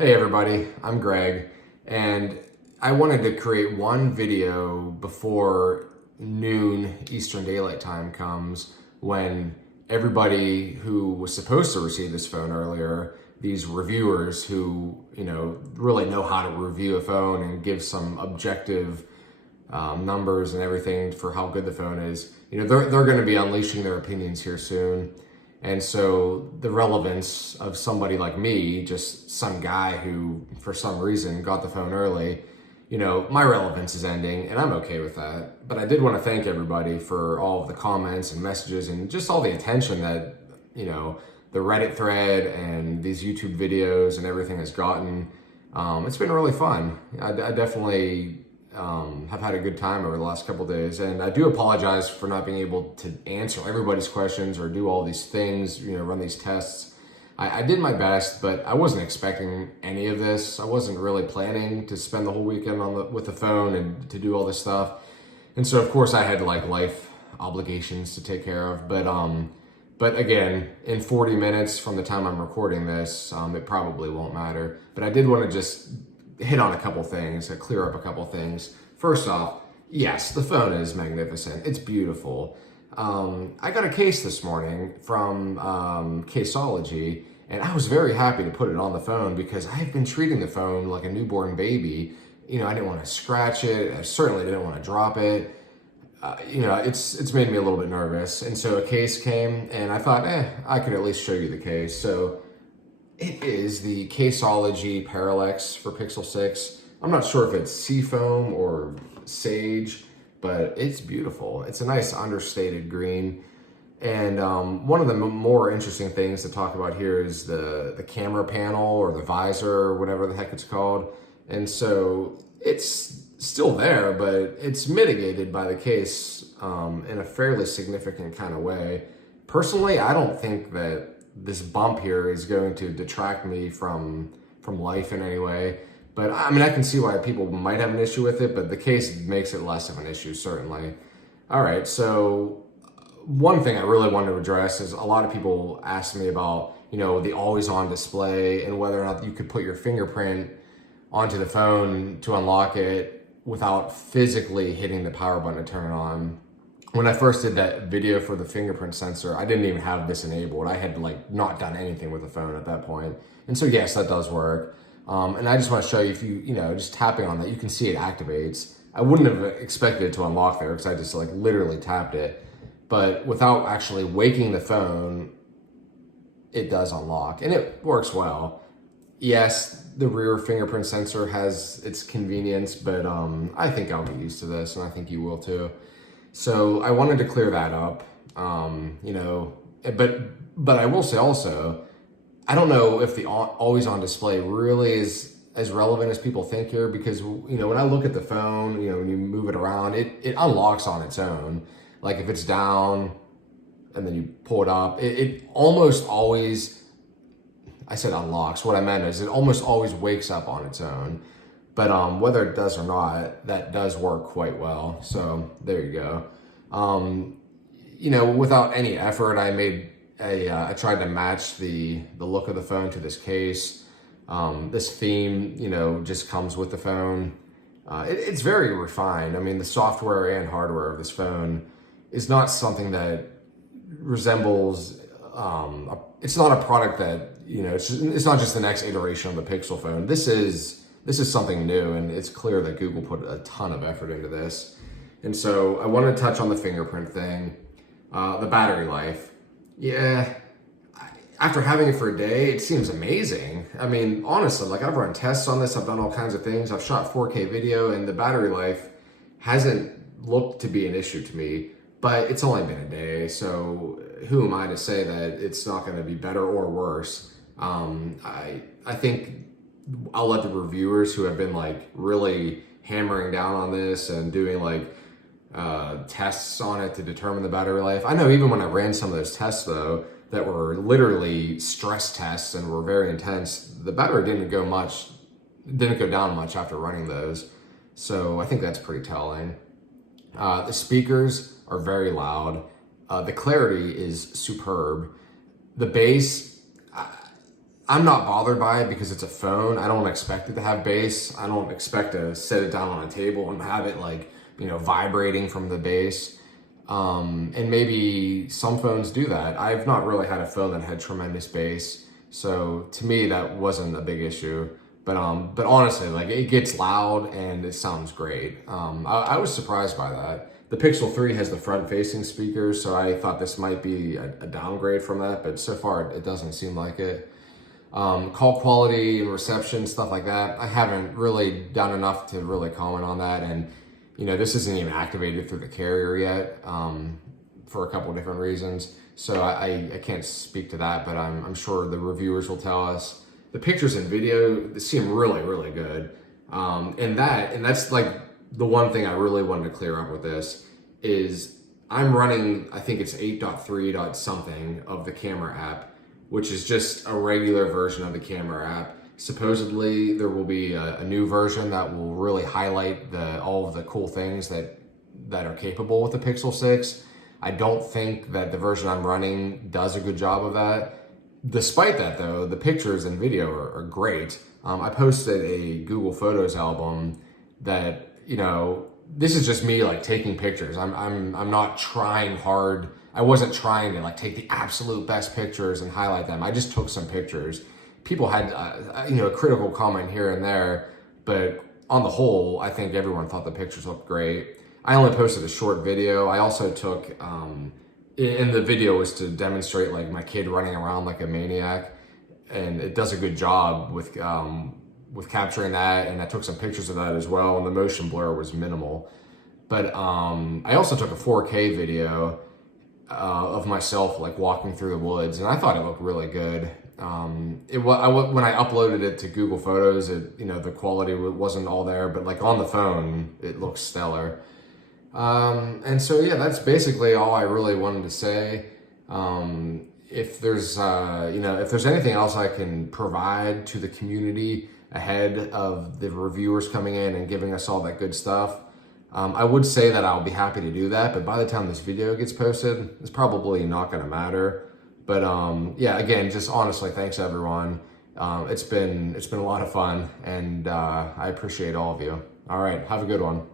Hey everybody, I'm Greg, and I wanted to create one video before noon Eastern Daylight Time comes when everybody who was supposed to receive this phone earlier, these reviewers who, really know how to review a phone and give some objective numbers and everything for how good the phone is, they're going to be unleashing their opinions here soon. And so the relevance of somebody like me, just some guy who, for some reason, got the phone early, my relevance is ending, and I'm okay with that. But I did want to thank everybody for all of the comments and messages and just all the attention that, the Reddit thread and these YouTube videos and everything has gotten. It's been really fun. I definitely have had a good time over the last couple of days, and I do apologize for not being able to answer everybody's questions or do all these things, run these tests. I did my best, but I wasn't expecting any of this. I wasn't really planning to spend the whole weekend with the phone and to do all this stuff. And so of course I had life obligations to take care of, but again, in 40 minutes from the time I'm recording this, it probably won't matter. But I did want to just hit on a couple things, clear up a couple things. First off, yes, the phone is magnificent. It's beautiful. I got a case this morning from Caseology, and I was very happy to put it on the phone because I have been treating the phone like a newborn baby. I didn't want to scratch it. I certainly didn't want to drop it. It's made me a little bit nervous. And so a case came, and I thought, I could at least show you the case. So it is the Caseology Parallax for Pixel 6. I'm not sure if it's Seafoam or Sage, but it's beautiful. It's a nice understated green. And one of the more interesting things to talk about here is the camera panel or the visor or whatever the heck it's called. And so it's still there, but it's mitigated by the case in a fairly significant kind of way. Personally, I don't think that this bump here is going to detract me from life in any way. But I mean, I can see why people might have an issue with it, but the case makes it less of an issue, certainly. All right, so one thing I really wanted to address is a lot of people asked me about, the always-on display and whether or not you could put your fingerprint onto the phone to unlock it without physically hitting the power button to turn it on. When I first did that video for the fingerprint sensor, I didn't even have this enabled. I had not done anything with the phone at that point. And so yes, that does work. And I just want to show you, if you, just tapping on that, you can see it activates. I wouldn't have expected it to unlock there because I just literally tapped it. But without actually waking the phone, it does unlock and it works well. Yes, the rear fingerprint sensor has its convenience, but I think I'll get used to this, and I think you will too. So I wanted to clear that up, but I will say also, I don't know if the always on display really is as relevant as people think here, because, when I look at the phone, when you move it around, it unlocks on its own. Like if it's down and then you pull it up, it almost always, I said unlocks. What I meant is it almost always wakes up on its own. But whether it does or not, that does work quite well. So there you go. Without any effort, I tried to match the look of the phone to this case. This theme, just comes with the phone. It's very refined. I mean, the software and hardware of this phone is not something that resembles. It's not a product that it's not just the next iteration of the Pixel phone. This is something new, and it's clear that Google put a ton of effort into this. And so I want to touch on the fingerprint thing, the battery life. Yeah, after having it for a day, it seems amazing. I mean, honestly, I've run tests on this. I've done all kinds of things. I've shot 4K video, and the battery life hasn't looked to be an issue to me. But it's only been a day, so who am I to say that it's not going to be better or worse? I think I'll let the reviewers who have been really hammering down on this and doing tests on it to determine the battery life. I know even when I ran some of those tests though, that were literally stress tests and were very intense, the battery didn't go down much after running those. So I think that's pretty telling. The speakers are very loud. The clarity is superb. The bass, I'm not bothered by it because it's a phone. I don't expect it to have bass. I don't expect to set it down on a table and have it like, vibrating from the bass. And maybe some phones do that. I've not really had a phone that had tremendous bass. So to me, that wasn't a big issue. But honestly, like it gets loud and it sounds great. I was surprised by that. The Pixel 3 has the front-facing speakers, so I thought this might be a downgrade from that, but so far it doesn't seem like it. Call quality and reception, stuff like that, I haven't really done enough to really comment on that. And, this isn't even activated through the carrier yet for a couple different reasons. So I can't speak to that, but I'm sure the reviewers will tell us. The pictures and video, they seem really, really good. And that's like the one thing I really wanted to clear up with this is I'm running, I think it's 8.3 dot something of the camera app, which is just a regular version of the camera app. Supposedly there will be a new version that will really highlight all of the cool things that are capable with the Pixel 6. I don't think that the version I'm running does a good job of that. Despite that though, the pictures and video are great. I posted a Google Photos album that, this is just me like taking pictures. I'm not trying hard. I wasn't trying to like take the absolute best pictures and highlight them. I just took some pictures. People had, a critical comment here and there, but on the whole, I think everyone thought the pictures looked great. I only posted a short video. I also took, in the video was to demonstrate like my kid running around like a maniac, and it does a good job with capturing that, and I took some pictures of that as well, and the motion blur was minimal. But I also took a 4K video of myself like walking through the woods, and I thought it looked really good. When I uploaded it to Google Photos, the quality wasn't all there, but like on the phone, it looks stellar. And so yeah, that's basically all I really wanted to say. If there's anything else I can provide to the community ahead of the reviewers coming in and giving us all that good stuff, I would say that I'll be happy to do that, but by the time this video gets posted, it's probably not going to matter. But yeah, again, just honestly, thanks everyone. It's been a lot of fun, and I appreciate all of you. All right, have a good one.